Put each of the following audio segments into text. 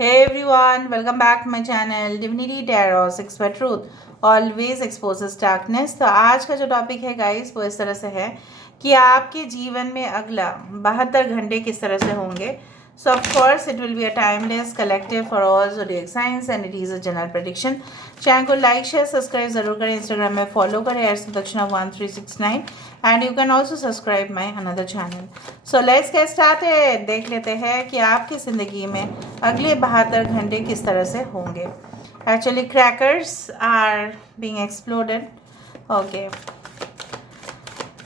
Hey everyone, welcome back to my channel Divinity Tarot 6 for Truth always exposes darkness। तो आज का जो topic है गाइस वो इस तरह से है कि आपके जीवन में अगला 72 घंटे किस तरह से होंगे। सो of course it will be a timeless collective for all zodiac science and it is a general prediction. Channel को लाइक शेयर सब्सक्राइब जरूर करें, इंस्टाग्राम में फॉलो करें @Sudakshana1369 and you can also subscribe my another channel. So let's get started. देख लेते हैं कि आपकी ज़िंदगी में अगले 72 घंटे किस तरह से होंगे। Actually crackers are being exploded. Okay,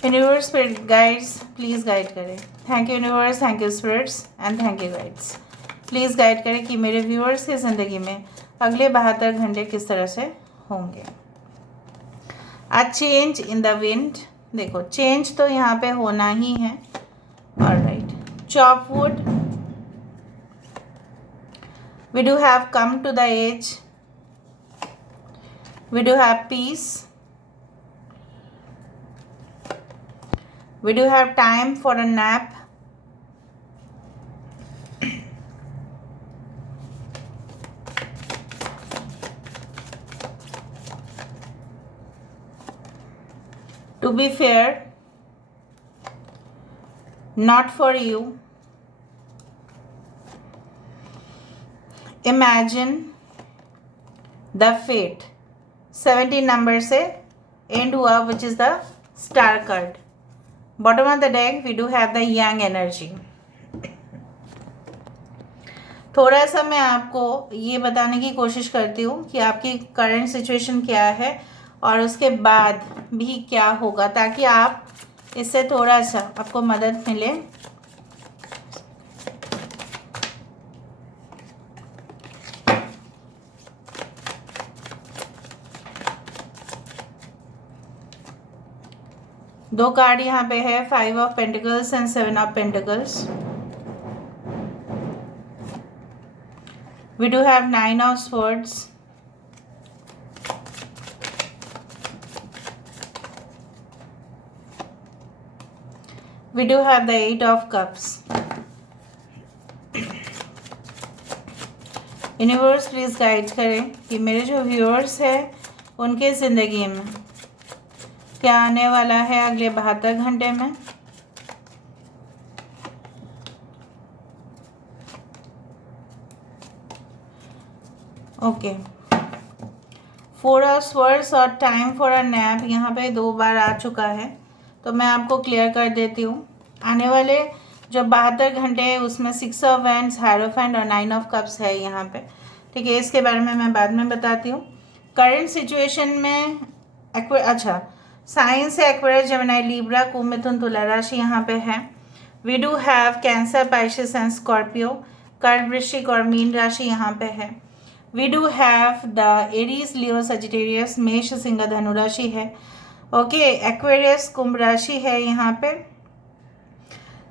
universe spirit guides please guide करें। Thank you universe, thank you spirits and thank you guides. Please guide करें कि मेरे व्यूअर्स की ज़िंदगी में अगले 72 घंटे किस तरह से होंगे। A change in the wind. देखो चेंज तो यहाँ पे होना ही है। Alright, chop wood, we do have come to the age, we do have peace, we do have time for a nap, to be fair, not for you, imagine, the fate। 17 number से end हुआ which is the star card. Bottom of the deck we do have the young energy. थोड़ा सा मैं आपको ये बताने की कोशिश करती हूँ कि आपकी करंट सिचुएशन क्या है और उसके बाद भी क्या होगा, ताकि आप इससे थोड़ा सा आपको मदद मिले। दो कार्ड यहाँ पे है, 5 of pentacles and 7 of pentacles. We do have 9 of swords, we do have the 8 of cups। Universe please guide करें कि मेरे जो व्यूअर्स हैं उनके ज़िंदगी में क्या आने वाला है अगले 72 घंटे में। ओके, 4 ऑफ स्वर्ड्स और टाइम फॉर अ नैप यहाँ पे 2 बार आ चुका है, तो मैं आपको क्लियर कर देती हूँ। आने वाले जो 72 घंटे है उसमें 6 ऑफ वैंड्स, हायरोफेंट और 9 ऑफ कप्स है यहाँ पे। ठीक है, इसके बारे में मैं बाद में बताती हूँ। करंट सिचुएशन में अच्छा, साइंस है एक्वेरियस, जेमिनी, लिब्रा, कुंभ, मिथुन, तुला राशि यहाँ पे है। We do have Cancer, Pisces and Scorpio. कर्क, वृश्चिक और मीन राशि यहाँ पे है। We do have the Aries, Leo, Sagittarius, मेष, सिंह, धनु राशि है। ओके, एक्वेरियस, कुंभ राशि है यहाँ पे।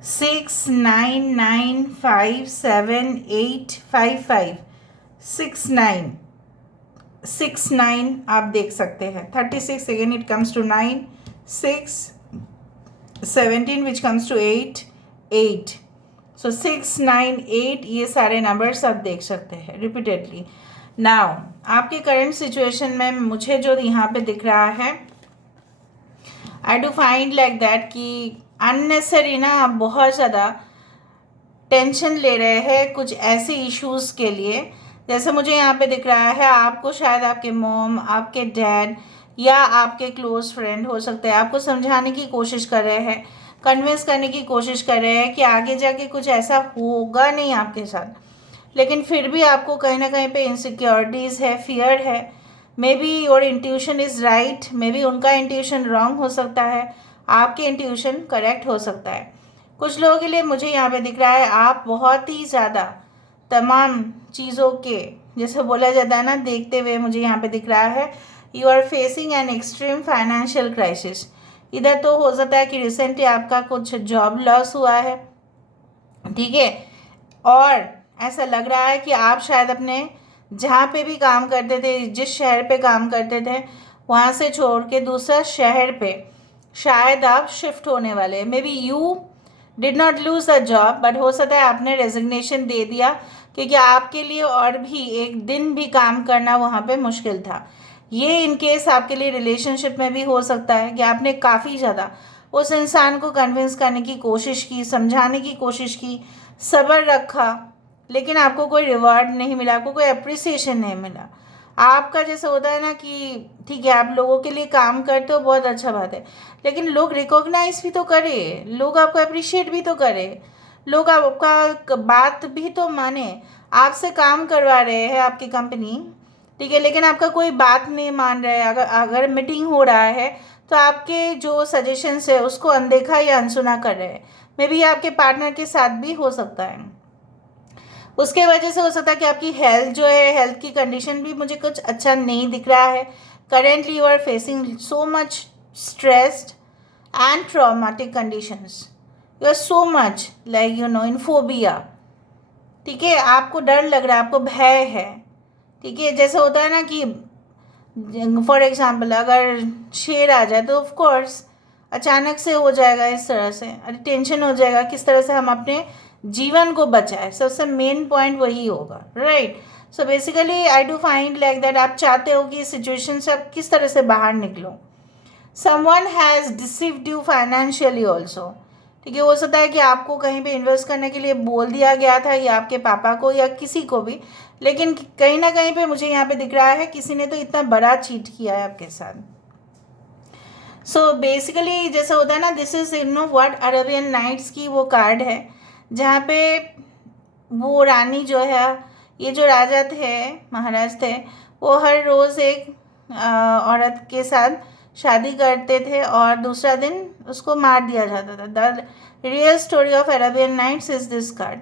6 9 9 5 7 8 5 5 6 9 6 9 आप देख सकते हैं। 36 again it comes to 9 6 17 which comes to 8 8। So 6 9 8 ये सारे नंबर्स आप देख सकते हैं रिपीटेडली। नाउ आपके करंट सिचुएशन में मुझे जो यहाँ पे दिख रहा है, आई डू फाइंड लाइक दैट कि अननेसेसरी ना आप बहुत ज़्यादा टेंशन ले रहे हैं कुछ ऐसे इश्यूज़ के लिए। जैसे मुझे यहाँ पे दिख रहा है आपको शायद आपके मॉम, आपके डैड या आपके क्लोज फ्रेंड हो सकते हैं आपको समझाने की कोशिश कर रहे हैं, कन्विंस करने की कोशिश कर रहे हैं कि आगे जाके कुछ ऐसा होगा नहीं आपके साथ, लेकिन फिर भी आपको कहीं ना कहीं पे इनसिक्योरिटीज़ है, फियर है। May be your intuition is right, may be उनका इंट्यूशन रॉन्ग हो सकता है, आपके इंट्यूशन करेक्ट हो सकता है। कुछ लोगों के लिए मुझे यहाँ पे दिख रहा है आप बहुत ही ज़्यादा तमाम चीज़ों के, जैसे बोला जाता है ना, देखते हुए मुझे यहाँ पे दिख रहा है you are facing an extreme financial crisis. इधर तो हो सकता है कि रिसेंटली आपका कुछ जॉब लॉस हुआ है, ठीक है, और ऐसा लग रहा है कि आप शायद अपने जहाँ पे भी काम करते थे, जिस शहर पे काम करते थे, वहाँ से छोड़ के दूसरा शहर पे शायद आप शिफ्ट होने वाले हैं। May be you did not lose a job, but हो सकता है आपने रेजिग्नेशन दे दिया क्योंकि आपके लिए और भी एक दिन भी काम करना वहाँ पे मुश्किल था। ये इन केस आपके लिए रिलेशनशिप में भी हो सकता है कि आपने काफ़ी ज़्यादा उस इंसान को कन्विंस करने की कोशिश की, समझाने की कोशिश की, सब्र रखा, लेकिन आपको कोई रिवॉर्ड नहीं मिला, आपको कोई अप्रिसिएशन नहीं मिला। आपका जैसे होता है ना कि ठीक है आप लोगों के लिए काम करते हो, बहुत अच्छा बात है, लेकिन लोग रिकॉग्नाइज भी तो करे, लोग आपको अप्रिशिएट भी तो करे, लोग आपका बात भी तो माने। आपसे काम करवा रहे हैं आपकी कंपनी, ठीक है, लेकिन आपका कोई बात नहीं मान रहा है। अगर अगर मीटिंग हो रहा है तो आपके जो सजेशंस है उसको अनदेखा या अनसुना कर रहे हैं। मे बी आपके पार्टनर के साथ भी हो सकता है। उसके वजह से हो सकता है कि आपकी हेल्थ जो है, हेल्थ की कंडीशन भी मुझे कुछ अच्छा नहीं दिख रहा है। Currently you are facing so much stressed and traumatic conditions, you are so much like in phobia, ठीक है, आपको डर लग रहा है, आपको भय है, ठीक है। जैसे होता है ना कि फॉर एग्जाम्पल अगर शेर आ जाए तो ऑफ कोर्स अचानक से हो जाएगा, इस तरह से अरे टेंशन हो जाएगा किस तरह से हम अपने जीवन को बचाए, सबसे मेन पॉइंट वही होगा, right. So basically I do find like that आप चाहते हो कि इस सिचुएशन से आप किस तरह से बाहर निकलो। Someone has deceived you financially also, ठीक है, हो सकता है कि आपको कहीं पे इन्वेस्ट करने के लिए बोल दिया गया था, या आपके पापा को या किसी को भी, लेकिन कहीं ना कहीं पे मुझे यहाँ पे दिख रहा है किसी ने तो इतना बड़ा चीट किया है आपके साथ। सो बेसिकली जैसे होता है ना, this is what Arabian nights की वो कार्ड है, जहाँ पे वो रानी जो है, ये जो राजा थे, महाराज थे, वो हर रोज़ एक औरत के साथ शादी करते थे और दूसरा दिन उसको मार दिया जाता था। The real story of Arabian nights is this card.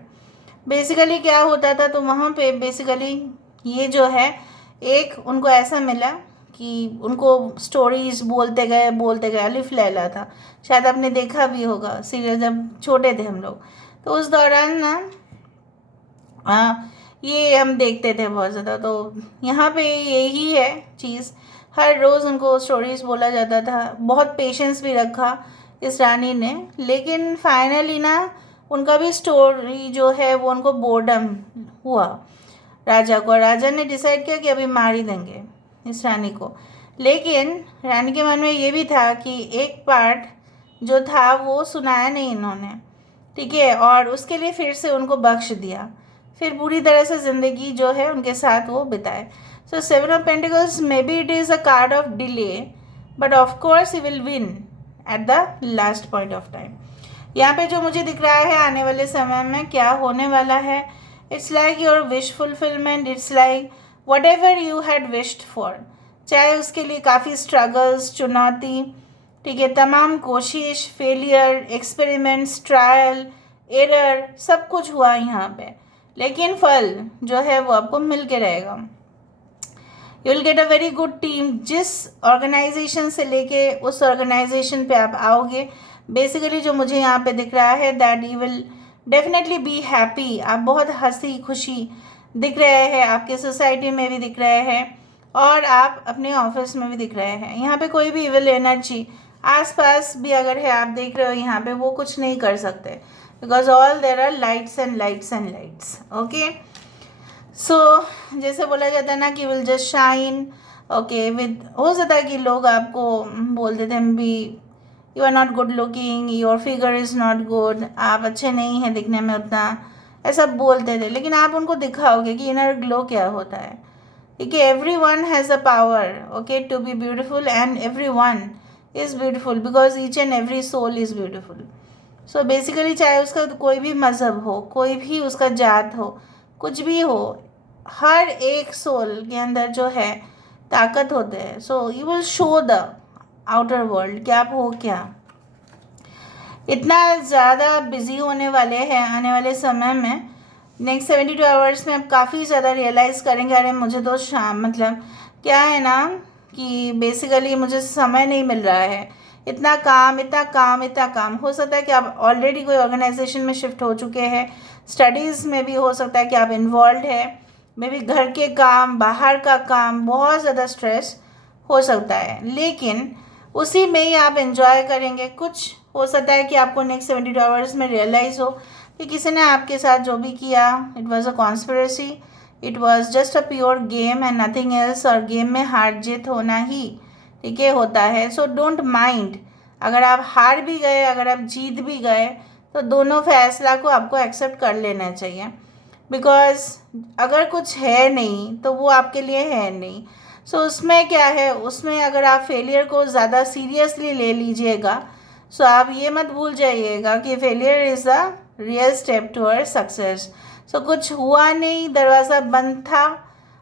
Basically क्या होता था, तो वहाँ पे बेसिकली ये जो है, एक उनको ऐसा मिला कि उनको स्टोरीज बोलते गए, अलिफ लैला था, शायद आपने देखा भी होगा सीरियल जब छोटे थे हम लोग, तो उस दौरान ना ये हम देखते थे बहुत ज़्यादा। तो यहाँ पे यही है चीज़, हर रोज़ उनको स्टोरीज़ बोला जाता था, बहुत पेशेंस भी रखा इस रानी ने, लेकिन फाइनली ना उनका भी स्टोरी जो है वो उनको बोर्डम हुआ राजा को। राजा ने डिसाइड किया कि अभी मार ही देंगे इस रानी को, लेकिन रानी के मन में ये भी था कि एक पार्ट जो था वो सुनाया नहीं इन्होंने, ठीक है, और उसके लिए फिर से उनको बख्श दिया, फिर पूरी तरह से ज़िंदगी जो है उनके साथ वो बिताए। So seven of pentacles may be it is a card of delay, but of course he will win at the last point of time. यहाँ पे जो मुझे दिख रहा है आने वाले समय में क्या होने वाला है, it's like your wish fulfilment, it's like what ever you had wished for, चाहे उसके लिए काफ़ी स्ट्रगल्स, चुनौती, ठीक है, तमाम कोशिश, फेलियर, एक्सपेरिमेंट्स, ट्रायल, एरर, सब कुछ हुआ यहाँ पे, लेकिन फल जो है वो आपको मिल के रहेगा। You will get a very good team, जिस ऑर्गेनाइजेशन से लेके उस ऑर्गेनाइजेशन पे आप आओगे, बेसिकली जो मुझे यहाँ पे दिख रहा है that you will definitely be happy, आप बहुत हंसी खुशी दिख रहे हैं, आपके सोसाइटी में भी दिख रहे हैं और आप अपने ऑफिस में भी दिख रहे हैं। यहाँ पे कोई भी इविल एनर्जी आसपास भी अगर है, आप देख रहे हो यहाँ पे, वो कुछ नहीं कर सकते, because all there are lights and lights and lights, okay. So जैसे बोला जाता है ना कि will just shine, okay, with हो सकता है कि लोग आपको बोल देते हैं भी you are not good looking, your figure is not good, आप अच्छे नहीं हैं दिखने में उतना, ऐसा बोलते थे, लेकिन आप उनको दिखाओगे कि इनर ग्लो क्या होता है, ठीक है। Every one has a power, okay, to be beautiful, and every one is beautiful because each and every soul is beautiful. So basically चाहे उसका कोई भी मज़हब हो, कोई भी उसका जात हो, कुछ भी हो, हर एक सोल के अंदर जो है ताकत होते हैं। So you will show the outer world कि आप हो क्या। इतना ज़्यादा बिजी होने वाले हैं आने वाले समय में, नेक्स्ट 72 आवर्स में आप काफ़ी ज़्यादा रियलाइज़ करेंगे, अरे मुझे तो शाम मतलब क्या है ना कि बेसिकली मुझे समय नहीं मिल रहा है, इतना काम इतना काम इतना काम। हो सकता है कि आप ऑलरेडी कोई ऑर्गेनाइजेशन में शिफ्ट हो चुके हैं, स्टडीज़ में भी हो सकता है कि आप इन्वॉल्व है, मे बी घर के काम, बाहर का काम, बहुत ज़्यादा स्ट्रेस हो सकता है, लेकिन उसी में ही आप एंजॉय करेंगे। कुछ हो सकता है कि आपको नेक्स्ट 72 आवर्स में रियलाइज़ हो कि किसी ने आपके साथ जो भी किया, it was a conspiracy, it was just a pure game and nothing else, और गेम में हार जीत होना ही, ठीक है, होता है। सो डोंट माइंड, अगर आप हार भी गए, अगर आप जीत भी गए, तो दोनों फैसला को आपको एक्सेप्ट कर लेना चाहिए, बिकॉज अगर कुछ है नहीं तो वो आपके लिए है नहीं। सो उसमें क्या है, उसमें अगर आप फेलियर को ज़्यादा सीरियसली ले लीजिएगा, सो आप ये मत भूल जाइएगा कि failure is the real step toward success. So कुछ हुआ नहीं, दरवाज़ा बंद था,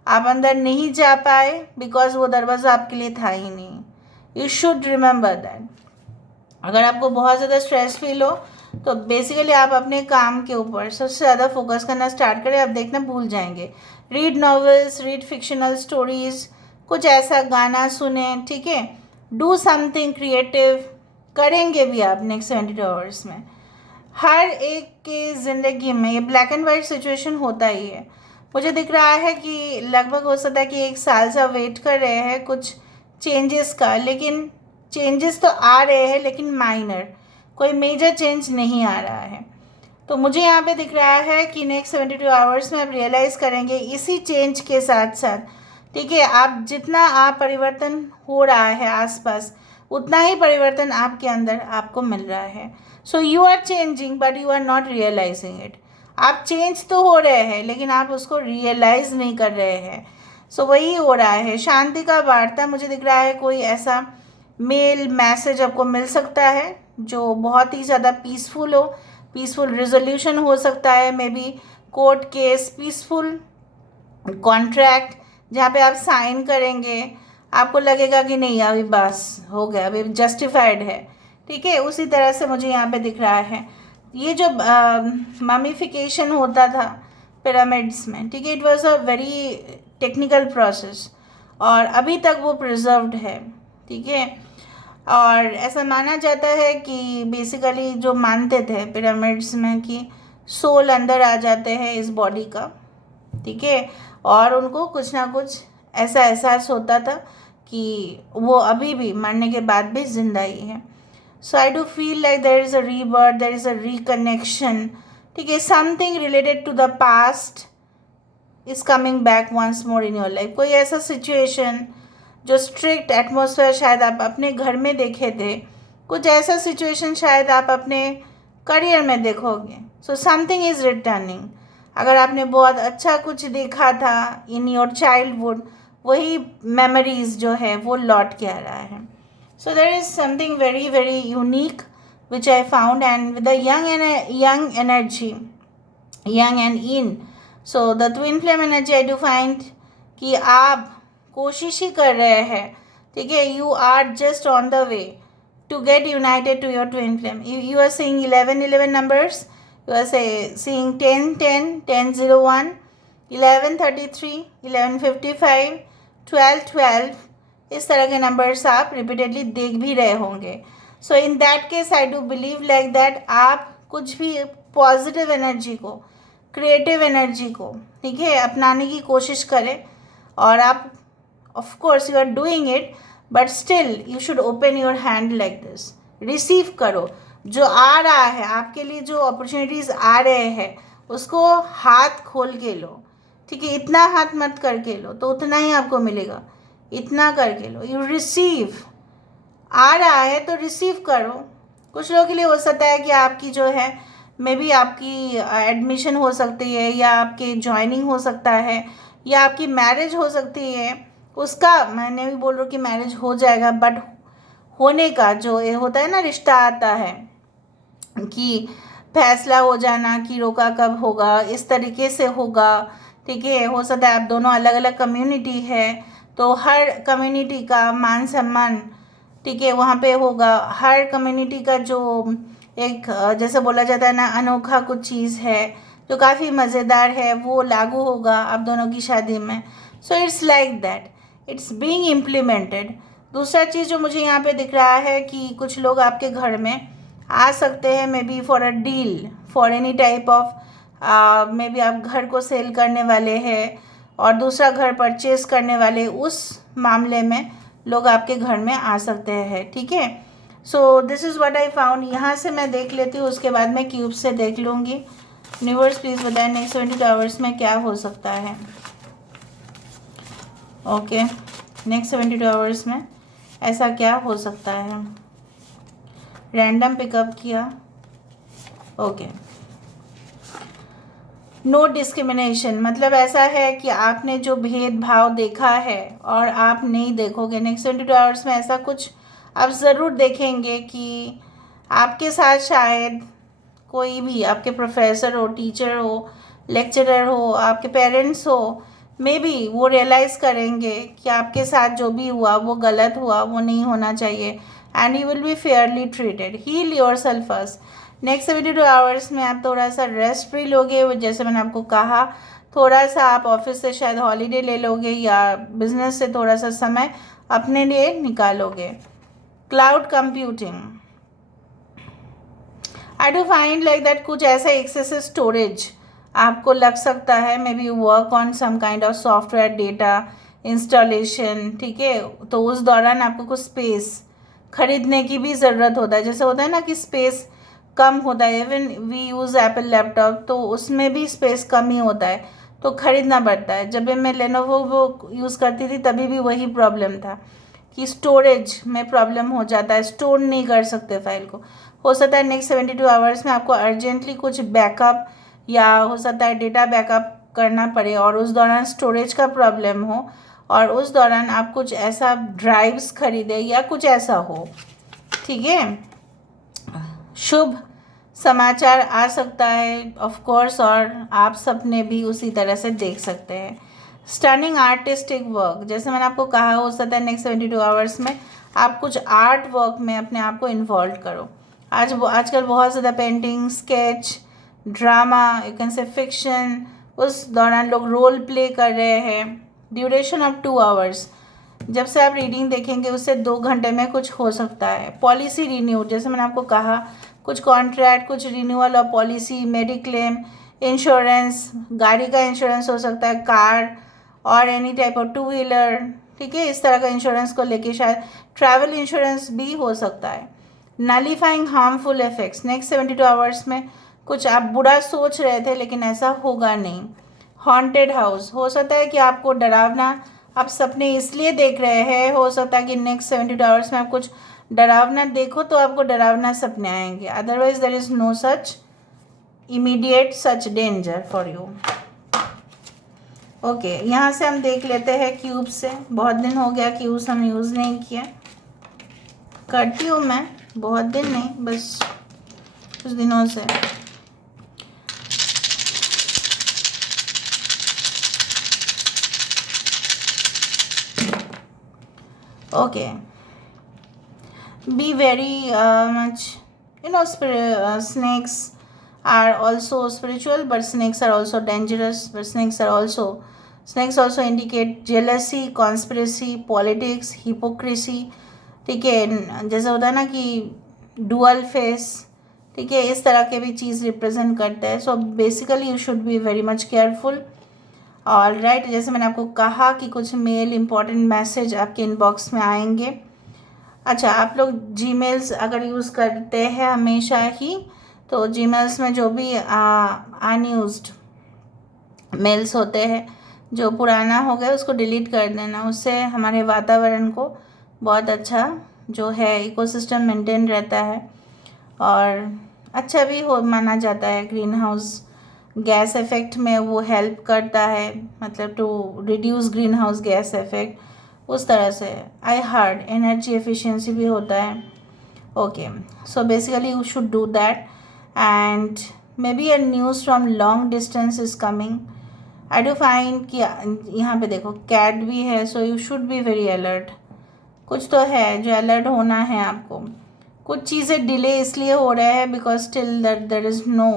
आप अंदर नहीं जा पाए बिकॉज वो दरवाज़ा आपके लिए था ही नहीं। You should remember that. अगर आपको बहुत ज़्यादा स्ट्रेस फील हो तो बेसिकली आप अपने काम के ऊपर सबसे ज़्यादा फोकस करना स्टार्ट करें, आप देखना भूल जाएंगे। Read novels, read fictional stories, कुछ ऐसा गाना सुने, ठीक है, डू समथिंग क्रिएटिव, करेंगे भी आप नेक्स्ट 72 आवर्स में। हर एक के ज़िंदगी में ये ब्लैक एंड वाइट सिचुएशन होता ही है। मुझे दिख रहा है कि लगभग हो सकता है कि 1 साल से आप वेट कर रहे हैं कुछ चेंजेस का, लेकिन चेंजेस तो आ रहे हैं लेकिन माइनर, कोई मेजर चेंज नहीं आ रहा है। तो मुझे यहाँ पे दिख रहा है कि नेक्स्ट 72 आवर्स में आप रियलाइज़ करेंगे इसी चेंज के साथ साथ, ठीक है, आप जितना आप परिवर्तन हो रहा है आसपास, उतना ही परिवर्तन आपके अंदर आपको मिल रहा है। So you are changing but you are not realizing it. आप चेंज तो हो रहे हैं लेकिन आप उसको रियलाइज़ नहीं कर रहे हैं। सो वही हो रहा है। शांति का वार्ता, मुझे दिख रहा है कोई ऐसा मेल मैसेज आपको मिल सकता है जो बहुत ही ज़्यादा पीसफुल हो, पीसफुल रिजोल्यूशन हो सकता है, may be court case, peaceful contract जहाँ पे आप साइन करेंगे, आपको लगेगा कि नहीं अभी बस हो गया, अभी जस्टिफाइड है, ठीक है। उसी तरह से मुझे यहाँ पे दिख रहा है ये जो ममीफिकेशन होता था पिरामिड्स में, ठीक है, it was a very technical process और अभी तक वो प्रिजर्व्ड है, ठीक है। और ऐसा माना जाता है कि बेसिकली जो मानते थे पिरामिड्स में कि सोल अंदर आ जाते हैं इस बॉडी का, ठीक है, और उनको कुछ ना कुछ ऐसा एहसास होता था कि वो अभी भी मरने के बाद भी जिंदा ही है। So I do feel like there is a rebirth, there is a reconnection, ठीक है, something related to the past is coming back once more in your life. कोई ऐसा सिचुएशन जो स्ट्रिक्ट एटमॉस्फेयर शायद आप अपने घर में देखे थे, कुछ ऐसा सिचुएशन शायद आप अपने करियर में देखोगे। So something is returning. अगर आपने बहुत अच्छा कुछ देखा था इन योर चाइल्डहुड, वही मेमोरीज जो है वो लौट के आ रहा है। So there is something very very unique which I found and with the young energy, young and in, so the twin flame energy I do find कि आप कोशिश ही कर रहे हैं, ठीक है, you are just on the way to get united to your twin flame. You are seeing 11 numbers, you are seeing 10 10 10 01, 1133, 1155, 12 12, इस तरह के नंबर्स आप रिपीटेडली देख भी रहे होंगे। So in that case I do believe like that आप कुछ भी पॉजिटिव एनर्जी को, क्रिएटिव एनर्जी को, ठीक है, अपनाने की कोशिश करें और आप of course you are doing it, but still you should open your hand like this. Receive करो जो आ रहा है आपके लिए, जो अपॉर्चुनिटीज़ आ रहे हैं उसको हाथ खोल के लो, ठीक है, इतना हाथ मत करके लो तो उतना ही आपको मिलेगा, इतना करके लो। यू रिसीव, आ रहा है तो रिसीव करो। कुछ लोगों के लिए हो सकता है कि आपकी जो है मे बी आपकी एडमिशन हो सकती है, या आपकी ज्वाइनिंग हो सकता है, या आपकी मैरिज हो सकती है। उसका मैंने भी बोल रहा हूँ कि मैरिज हो जाएगा, बट होने का जो ये होता है ना, रिश्ता आता है कि फैसला हो जाना कि रोका कब होगा, इस तरीके से होगा, ठीक है। हो सकता है आप दोनों अलग अलग कम्युनिटी है तो हर कम्युनिटी का मान सम्मान, ठीक है, वहाँ पे होगा। हर कम्युनिटी का जो एक जैसे बोला जाता है ना, अनोखा कुछ चीज़ है जो काफ़ी मज़ेदार है, वो लागू होगा आप दोनों की शादी में। So it's like that, it's being implemented. दूसरा चीज़ जो मुझे यहाँ पे दिख रहा है कि कुछ लोग आपके घर में आ सकते हैं, may be for a deal, for any type of, may be आप घर को सेल करने वाले हैं और दूसरा घर परचेज करने वाले, उस मामले में लोग आपके घर में आ सकते हैं, ठीक है। So this is what I found. यहाँ से मैं देख लेती हूँ, उसके बाद मैं क्यूब से देख लूँगी। यूनिवर्स प्लीज़ बताएं नेक्स्ट 72 आवर्स में क्या हो सकता है। ओके, नेक्स्ट 72 आवर्स में ऐसा क्या हो सकता है। रैंडम पिकअप किया। ओके, नो डिस्क्रिमिनेशन, मतलब ऐसा है कि आपने जो भेदभाव देखा है और आप नहीं देखोगे। नेक्स्ट 72 आवर्स में ऐसा कुछ आप ज़रूर देखेंगे कि आपके साथ शायद कोई भी, आपके प्रोफेसर हो, टीचर हो, लेक्चरर हो, आपके पेरेंट्स हो, मे बी वो रियलाइज़ करेंगे कि आपके साथ जो भी हुआ वो गलत हुआ, वो नहीं होना चाहिए, and you will be fairly treated. Heal yourself first. Next 72 hours में आप थोड़ा सा रेस्ट भी लोगे, जैसे मैंने आपको कहा, थोड़ा सा आप ऑफिस से शायद हॉलीडे ले लोगे या बिजनेस से थोड़ा सा समय अपने लिए निकालोगे। Cloud computing, I do find like that कुछ ऐसा एक्सेसिव स्टोरेज आपको लग सकता है। Maybe work on some kind of software data installation, ठीक है। तो उस दौरान आपको कुछ स्पेस खरीदने की भी ज़रूरत होता है। जैसे होता है ना कि स्पेस कम होता है, even we use Apple laptop, तो उसमें भी स्पेस कम ही होता है, तो ख़रीदना पड़ता है। जब भी मैं लेनोवो वो यूज़ करती थी तभी भी वही प्रॉब्लम था कि स्टोरेज में प्रॉब्लम हो जाता है, स्टोर नहीं कर सकते फाइल को। हो सकता है नेक्स्ट 72 आवर्स में आपको अर्जेंटली कुछ बैकअप या हो सकता है डेटा बैकअप करना पड़े और उस दौरान स्टोरेज का प्रॉब्लम हो और उस दौरान आप कुछ ऐसा ड्राइव्स खरीदें या कुछ ऐसा हो, ठीक है। शुभ समाचार आ सकता है ऑफ कोर्स, और आप सपने भी उसी तरह से देख सकते हैं। स्टनिंग आर्टिस्टिक वर्क, जैसे मैंने आपको कहा, हो सकता है नेक्स्ट 72 आवर्स में आप कुछ आर्ट वर्क में अपने आप को इन्वॉल्व करो। आजकल बहुत ज़्यादा painting, sketch, drama, you can say fiction, उस दौरान लोग रोल प्ले कर रहे हैं। ड्यूरेशन ऑफ 2 आवर्स, जब से आप रीडिंग देखेंगे उससे 2 घंटे में कुछ हो सकता है। पॉलिसी रिन्यू, जैसे मैंने आपको कहा, कुछ कॉन्ट्रैक्ट, कुछ renewal of policy, mediclaim, insurance, गाड़ी का इंश्योरेंस हो सकता है, कार और एनी टाइप ऑफ 2 व्हीलर, ठीक है, इस तरह का इंश्योरेंस को लेके शायद ट्रैवल इंश्योरेंस भी हो सकता है। नलीफाइंग हार्मफुल इफेक्ट्स, नेक्स्ट 72 आवर्स में कुछ आप बुरा सोच रहे थे लेकिन ऐसा होगा नहीं। हॉन्टेड हाउस, हो सकता है कि आपको डरावना आप सपने इसलिए देख रहे हैं, हो सकता है कि नेक्स्ट 72 आवर्स में आप कुछ डरावना देखो तो आपको डरावना सपने आएंगे, otherwise there is no such immediate such danger for you. Okay, यहाँ से हम देख लेते हैं क्यूब से। बहुत दिन हो गया क्यूब्स हम यूज़ नहीं किया, करती हूँ मैं, बहुत दिन नहीं, बस कुछ दिनों से। Okay, be very much, snakes are also spiritual, but snakes are also dangerous, but snakes also indicate jealousy, conspiracy, politics, hypocrisy, ठीक है। जैसे होता है ना कि डुअल फेस, ठीक है, इस तरह के भी चीज़ रिप्रेजेंट करते हैं। So basically you should be very much careful. All right, जैसे मैंने आपको कहा कि कुछ मेल इम्पॉर्टेंट मैसेज आपके इनबॉक्स में आएंगे। अच्छा, आप लोग जीमेल्स अगर यूज़ करते हैं हमेशा ही, तो जीमेल्स में जो भी अनयूज्ड मेल्स होते हैं, जो पुराना हो गया उसको डिलीट कर देना। उससे हमारे वातावरण को बहुत अच्छा जो है इकोसिस्टम मेंटेन रहता है और अच्छा भी हो माना जाता है। ग्रीन हाउस गैस इफेक्ट में वो हेल्प करता है, मतलब to reduce greenhouse gas effect, उस तरह से। आई हार्ड एनर्जी एफिशिएंसी भी होता है। Okay, so basically you should do that and may be a news from long distance is coming. I do find कि यहाँ पे देखो कैट भी है, so you should be very alert. कुछ तो है जो अलर्ट होना है आपको। कुछ चीज़ें डिले इसलिए हो रहे हैं because still that there is no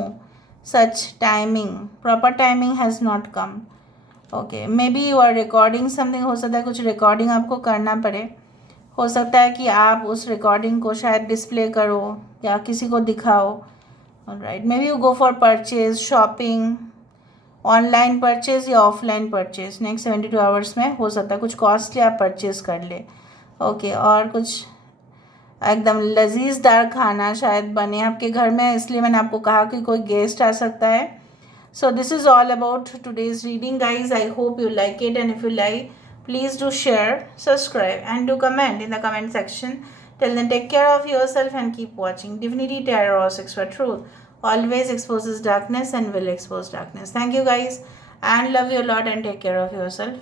such timing, proper timing has not come. Okay, maybe you are recording something, हो सकता है कुछ रिकॉर्डिंग आपको करना पड़े। हो सकता है कि आप उस रिकॉर्डिंग को शायद डिस्प्ले करो या किसी को दिखाओ। Right, may be you go for purchase, shopping, online purchase या ऑफलाइन परचेज। नेक्स्ट 72 आवर्स में हो सकता है कुछ कॉस्टली आप परचेज कर ले। ओके, और कुछ एकदम लजीजदार खाना शायद बने आपके घर में, इसलिए मैंने आपको कहा कि कोई गेस्ट आ सकता है So this is all about today's reading, guys. I hope you like it, and if you like, please do share, subscribe, and do comment in the comment section. Till then, take care of yourself and keep watching Divinity Tarot or Sex for Truth. Always exposes darkness and will expose darkness. Thank you, guys, and love you a lot, and take care of yourself.